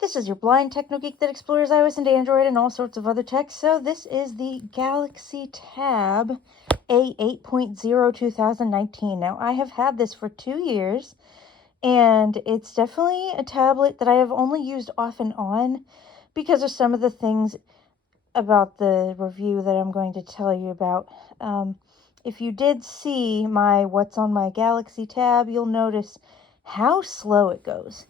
This is your blind techno geek that explores iOS and Android and all sorts of other tech. So this is the Galaxy Tab A8.0 2019. Now I have had this for 2 years, and it's definitely a tablet that I have only used off and on because of some of the things about the review that I'm going to tell you about. If you did see my What's on my Galaxy tab, you'll notice how slow it goes.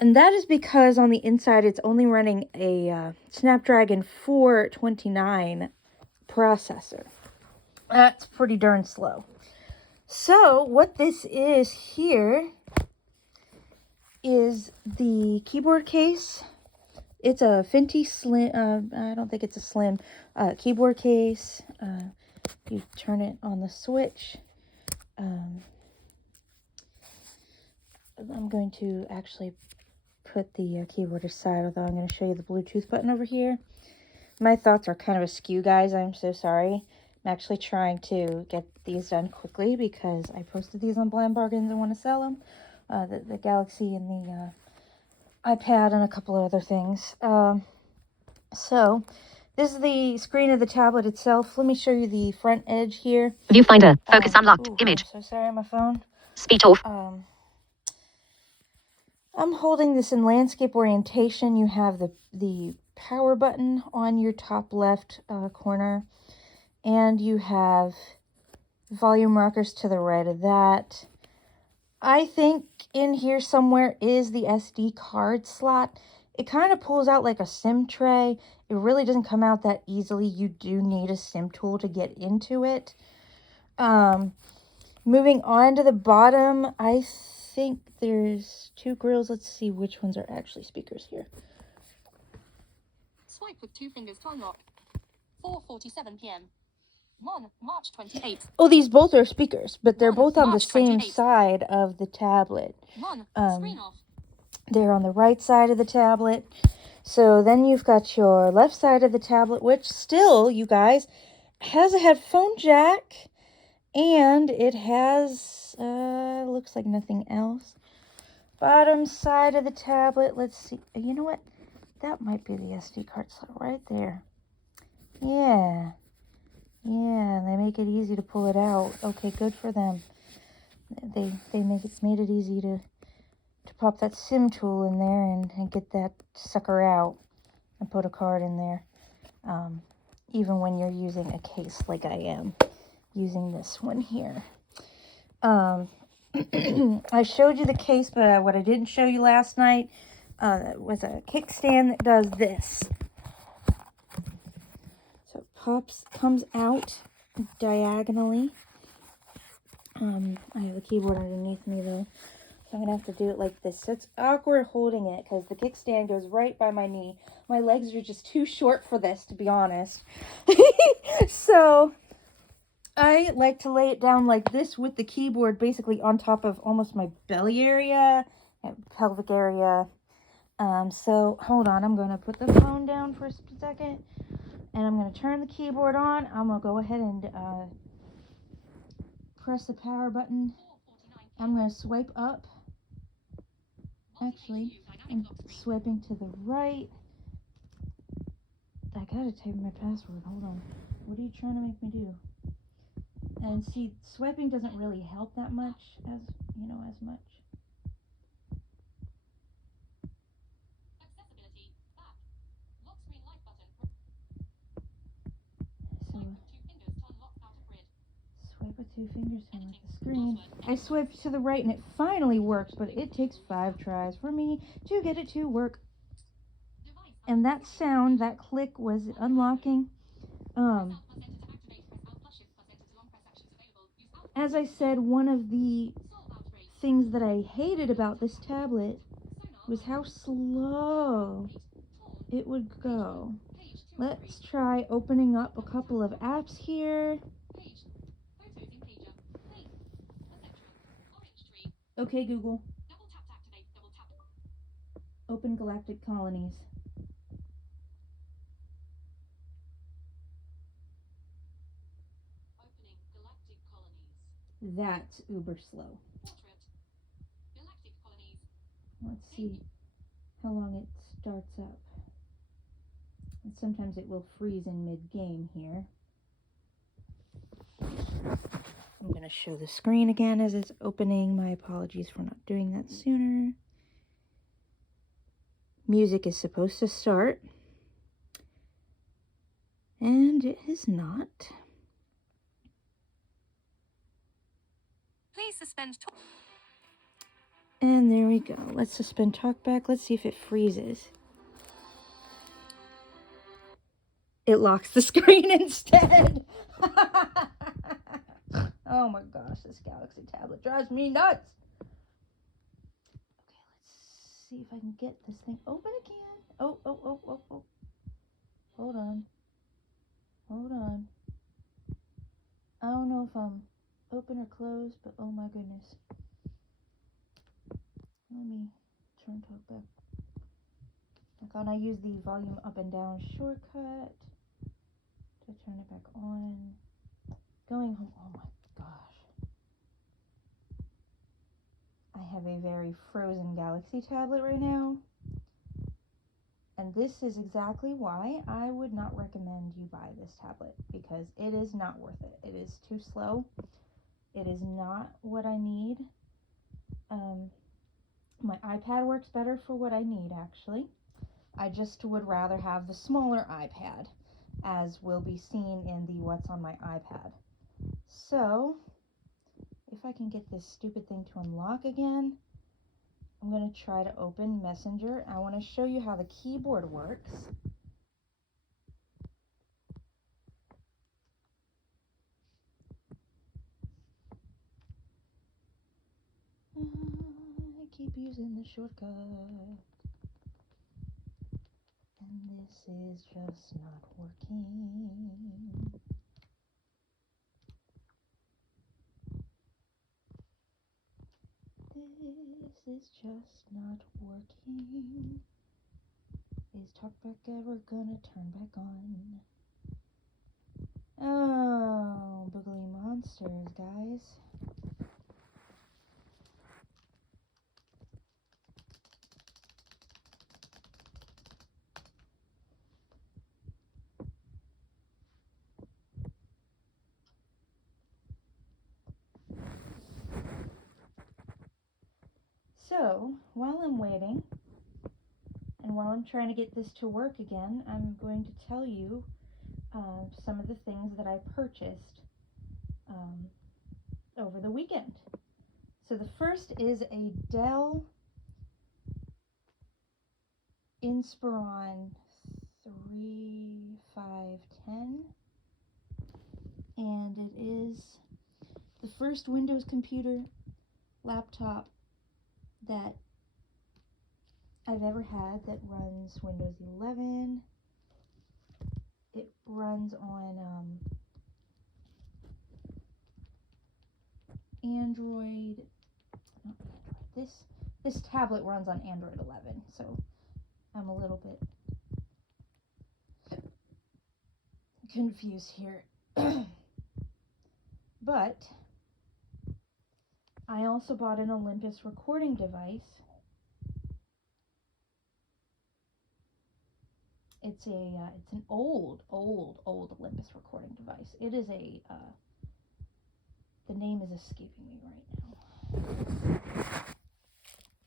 And that is because on the inside, it's only running a Snapdragon 429 processor. That's pretty darn slow. So what this is here is the keyboard case. It's a Fenty Slim, I don't think it's a slim, keyboard case. You turn it on the switch. I'm going to actually put the keyboard aside, although I'm going to show you the Bluetooth button over here. My thoughts are kind of askew, guys. I'm so sorry. I'm actually trying to get these done quickly because I posted these on Blind Bargains and want to sell them. The Galaxy and the iPad and a couple of other things. So this is the screen of the tablet itself. Let me show you the front edge here. Viewfinder. Focus unlocked. Image. I'm so sorry on my phone. Speech off. I'm holding this in landscape orientation. You have the power button on your top left corner, and you have volume rockers to the right of that. I think in here somewhere is the SD card slot. It kind of pulls out like a SIM tray. It really doesn't come out that easily. You do need a SIM tool to get into it. Moving on to the bottom, I think there's 2 grills. Let's see which ones are actually speakers here. Swipe with 2 fingers to unlock. 4:47 p.m. 1 March 28th. Oh, these both are speakers, but they're both on the March same 28th. side of the tablet. 1 screen off. They're on the right side of the tablet. So then you've got your left side of the tablet, which still, you guys, has a headphone jack. And it has, looks like nothing else. Bottom side of the tablet, let's see. You know what? That might be the SD card slot right there. Yeah, they make it easy to pull it out. Okay, good for them. They made it easy to pop that SIM tool in there and get that sucker out and put a card in there. Even when you're using a case like I am using this one here. I showed you the case, but what I didn't show you last night was a kickstand that does this. So it comes out diagonally. I have a keyboard underneath me though, so I'm gonna have to do it like this. So it's awkward holding it because the kickstand goes right by my knee. My legs are just too short for this, to be honest. So I like to lay it down like this with the keyboard basically on top of almost my belly area and pelvic area. So hold on, I'm going to put the phone down for a second, and I'm going to turn the keyboard on. I'm going to go ahead and press the power button. I'm going to swipe up. Actually, I'm swiping to the right. I gotta type my password. Hold on. What are you trying to make me do? And see, swiping doesn't really help that much, as much. Accessibility. Back. Lock screen light button. Swipe with 2 fingers to unlock the screen. I swiped to the right and it finally works, but it takes 5 tries for me to get it to work. And that sound, that click, was unlocking. As I said, one of the things that I hated about this tablet was how slow it would go. Let's try opening up a couple of apps here. Okay, Google. Open Galactic Colonies. That's uber slow. Let's see how long it starts up. And sometimes it will freeze in mid-game here. I'm going to show the screen again as it's opening. My apologies for not doing that sooner. Music is supposed to start. And it has not. Please suspend. And there we go. Let's suspend talkback. Let's see if it freezes. It locks the screen instead. Oh my gosh, this Galaxy tablet drives me nuts. Okay, let's see if I can get this thing open again. Oh. Hold on. I don't know if I'm open or closed, but oh my goodness. Let me turn talkback. I thought I used the volume up and down shortcut to turn it back on. Going home. Oh my gosh. I have a very frozen Galaxy tablet right now. And this is exactly why I would not recommend you buy this tablet, because it is not worth it. It is too slow. It is not what I need. My iPad works better for what I need, actually. I just would rather have the smaller iPad, as will be seen in the What's on My iPad. So, if I can get this stupid thing to unlock again, I'm going to try to open Messenger. I want to show you how the keyboard works. I keep using the shortcut. And this is just not working. This is just not working. Is talkback ever gonna turn back on? Oh, boogly monsters, guys. So, while I'm waiting, and while I'm trying to get this to work again, I'm going to tell you some of the things that I purchased over the weekend. So the first is a Dell Inspiron 3510, and it is the first Windows computer laptop that I've ever had that runs Windows 11. It runs on Android. Not Android. This tablet runs on Android 11, so I'm a little bit confused here. But I also bought an Olympus recording device. It's an old Olympus recording device. It is the name is escaping me right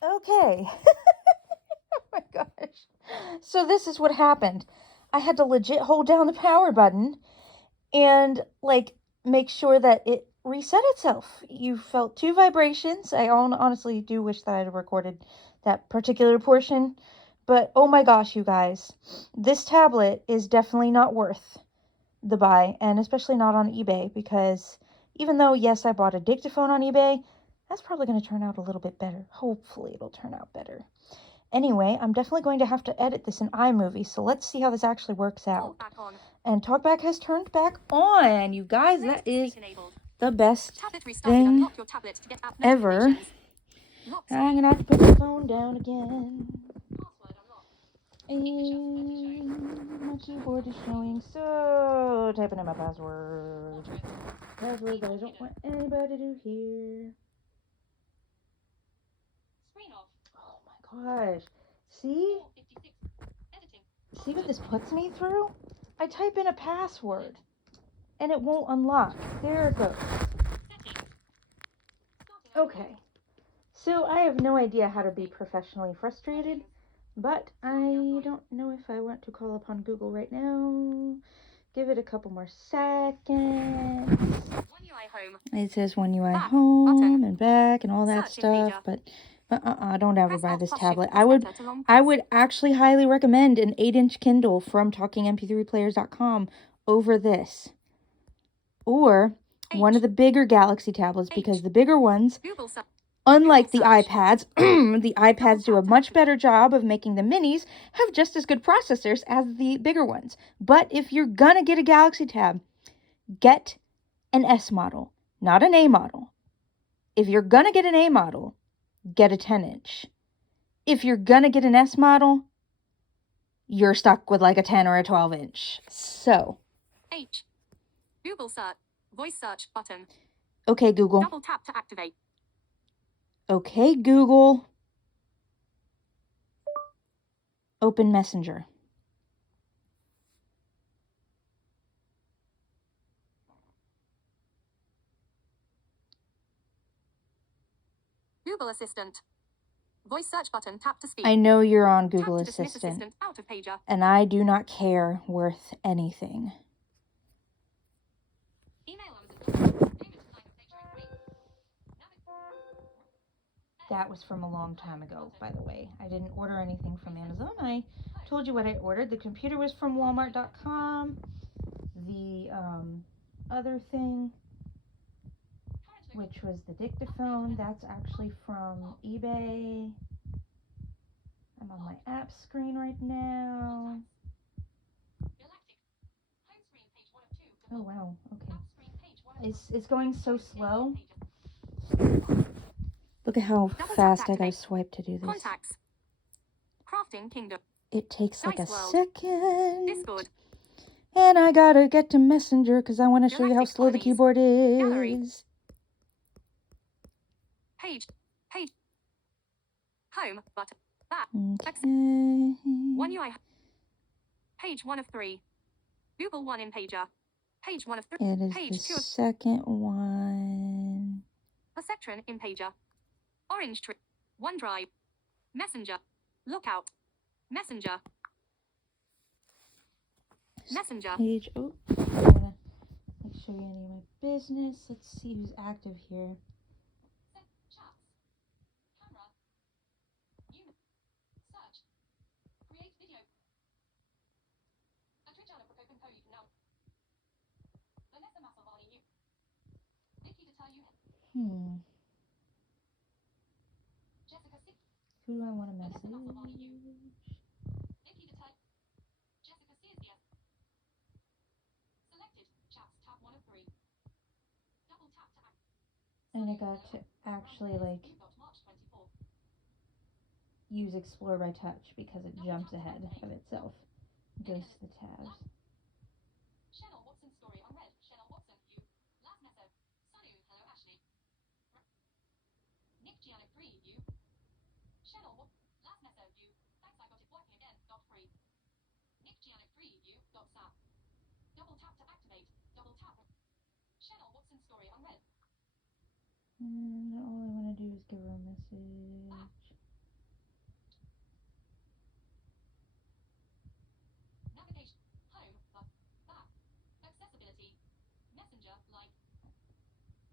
now. Okay. Oh my gosh. So this is what happened. I had to legit hold down the power button and make sure that it reset itself. You felt 2 vibrations. I honestly do wish that I had recorded that particular portion. But oh my gosh, you guys, this tablet is definitely not worth the buy, and especially not on eBay, because even though, yes, I bought a dictaphone on eBay, that's probably going to turn out a little bit better. Hopefully it'll turn out better. Anyway, I'm definitely going to have to edit this in iMovie, so let's see how this actually works out. And TalkBack has turned back on, you guys. That is the best thing ever. I'm going to have to put the phone down again. And my keyboard is showing, so typing in my password. Password that I don't want anybody to hear. Screen off. Oh my gosh. See? See what this puts me through? I type in a password and it won't unlock. There it goes. Okay. So I have no idea how to be professionally frustrated, but I don't know if I want to call upon Google right now. Give it a couple more seconds. It says One UI Home and back and all that stuff, but don't ever buy this tablet. I would actually highly recommend an 8-inch Kindle from TalkingMP3Players.com over this, or one of the bigger Galaxy tablets, because the bigger ones, unlike the iPads, the iPads do a much better job of making the minis have just as good processors as the bigger ones. But if you're gonna get a Galaxy Tab, get an S model, not an A model. If you're gonna get an A model, get a 10-inch. If you're gonna get an S model, you're stuck with like a 10 or a 12-inch. So. H. Google search. Voice search button. Okay, Google. Double tap to activate. Okay, Google. Open Messenger. Google Assistant. Voice search button. Tap to speak. I know you're on Google Tap to dismiss Assistant, out of pager. and I do not care worth anything. Email That was from a long time ago, by the way. I didn't order anything from Amazon. I told you what I ordered. The computer was from Walmart.com. The other thing, which was the dictaphone, that's actually from eBay. I'm on my app screen right now. Oh wow, okay. It's going so slow. Look at how fast I gotta swipe to do this. Contacts. Crafting Kingdom. It takes like a World. second. Discord. And I gotta get to Messenger because I want to show you how Galactic slow the Colonies. keyboard is. Gallery. Page. Home button. Back. Okay. 1 UI. Page 1 of 3. Google 1 in pager. Page 1 of 3. It is Page the 2 of second one. Perceptron in pager. Orange tree. OneDrive. Messenger. Lookout. Messenger. Messenger. Page. Oh, I'm gonna show you any of my business. Let's see who's active here. Chats. Camera. Unit. Search. Create video. Attrigiano Procopin Co. You can now. Vanessa Massavani you. Nikki to tell you. Jessica Sip. Who do I want to Vanessa message? Massavani you. Nikki to tell. Jessica Sears. Selected. Chats tab 1 of 3. Double tap to act. And I got to actually like You got March 24. use Explore by Touch because it jumps ahead of itself. Goes to the tabs. Chanel Watson story unread. Chanel Watson you. Last message. Sanu hello Ashley. Nick Giannick 3 you. Chanel last message you. Thanks I got it working again. Dot free. Nick Giannick 3 you. Dot sap. Double tap to activate. Double tap. Chanel Watson story unread. And all I want to do is give her a message. Navigation. Home. Back. Accessibility. Messenger. Like.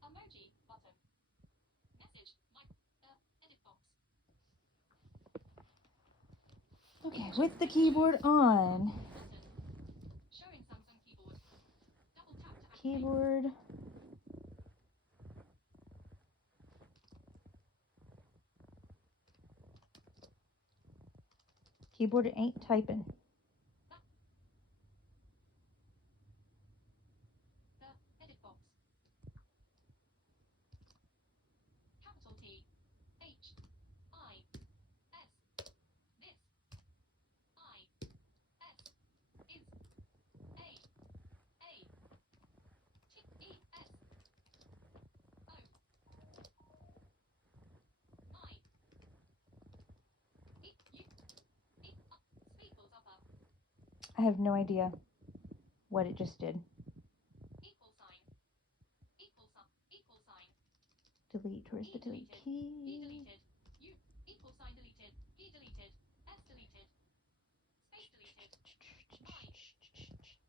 Emoji. Button. Message. Like. Edit box. Okay, with the keyboard on. Showing Samsung keyboard. Double tap to activate. Keyboard. Keyboard ain't typing. The edit box. Capital T. H. I. S. This. I. S. Is. A. A. T. E. S. O. My. E. U. E. Speakers upper. I have no idea what it just did. Equal sign. Equal sign. Equal sign. Delete. Where's the delete E key? deleted. U equal sign deleted. P deleted. S deleted. Space deleted. I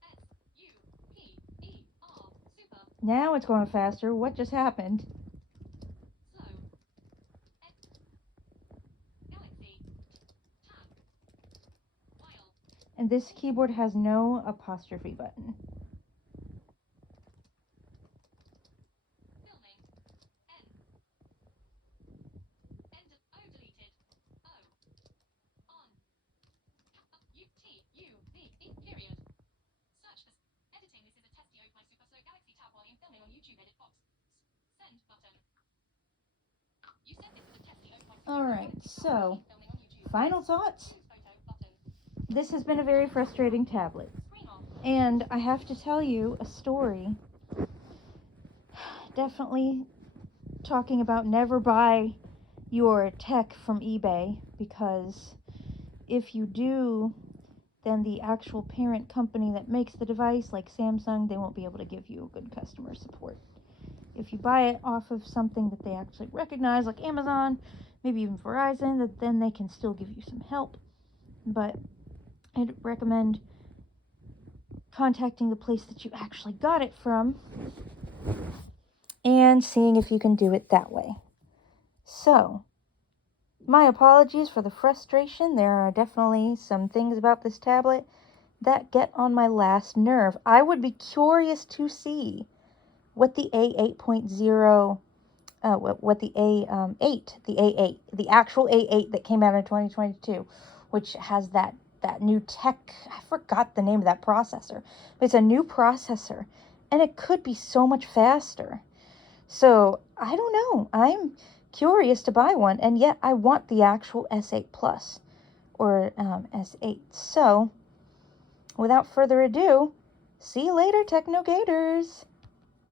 S U P E R. Super. Now it's going faster. What just happened? Slow. Galaxy. Tab. While. And this keyboard has no apostrophe button. Filming. N. End. O deleted. O. On. U T U V E period. Search for editing. This is a testy of my super slow Galaxy Tab volume filming on YouTube. Edit box. Send button. You said this is a testy of my super All slow right, Galaxy Tab so volume filming on YouTube. final thoughts. Choose photo button. This has been a very frustrating tablet. Screen off. And I have to tell you a story. Definitely talking about never buy your tech from eBay, because if you do, then the actual parent company that makes the device, like Samsung, they won't be able to give you good customer support. If you buy it off of something that they actually recognize, like Amazon, maybe even Verizon, then they can still give you some help. But I'd recommend contacting the place that you actually got it from and seeing if you can do it that way. So, my apologies for the frustration. There are definitely some things about this tablet that get on my last nerve. I would be curious to see what the A8.0, what the A8, the actual A8 that came out in 2022, which has that new tech. I forgot the name of that processor, but it's a new processor, and it could be so much faster. So I don't know. I'm curious to buy one, and yet I want the actual S8 Plus or S8. So without further ado, see you later, Techno Gators.